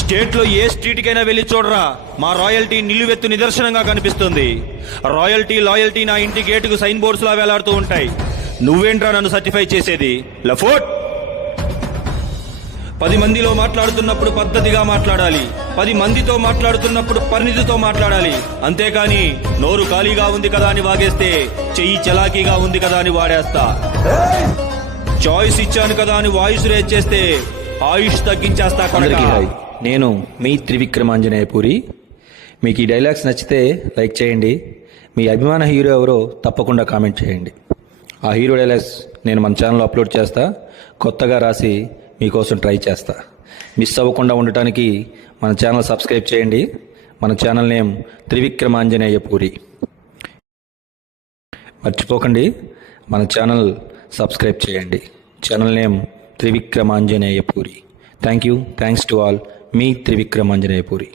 స్టేట్లో ఏ స్ట్రీట్కైనా వెళ్ళి చూడరా, మా రాయల్టీ నిలువెత్తు నిదర్శనంగా కనిపిస్తుంది. రాయల్టీ లాయల్టీ నా ఇంటి గేటుకు సైన్ బోర్డ్స్ లా వేలాడుతూ ఉంటాయి. నువ్వేంట్రా నన్ను సర్టిఫై చేసేది? లఫోట్! 10 మందిలో మాట్లాడుతున్నప్పుడు పద్ధతిగా మాట్లాడాలి, 10 మందితో మాట్లాడుతున్నప్పుడు పరిణితితో మాట్లాడాలి. అంతేకాని నోరు ఖాళీగా ఉంది కదా అని వాగేస్తే చెయ్యి చలాకీగా ఉంది కదా అని వాడేస్తా. చాయిస్ ఇచ్చాను కదా అని వాయిస్ రేజ్ చేస్తే ఆయుష్ తగ్గించేస్తా. అందరికీ హాయ్, నేను మీ త్రివిక్రమాంజనేయపురి. మీకు ఈ డైలాగ్స్ నచ్చితే లైక్ చేయండి. మీ అభిమాన హీరో ఎవరో తప్పకుండా కామెంట్ చేయండి. ఆ హీరో డైలాగ్స్ నేను మన ఛానల్లో అప్లోడ్ చేస్తా. కొత్తగా రాసి మీకోసం ట్రై చేస్తా. మిస్ అవ్వకుండా ఉండటానికి మన ఛానల్ సబ్స్క్రైబ్ చేయండి. మన ఛానల్ నేమ్ త్రివిక్రమాంజనేయపురి. మర్చిపోకండి, మన ఛానల్ సబ్స్క్రైబ్ చేయండి. Channel name Trivikramanjaneyapuri. Thanks to all. మీ త్రివిక్రమాంజనేయపురి.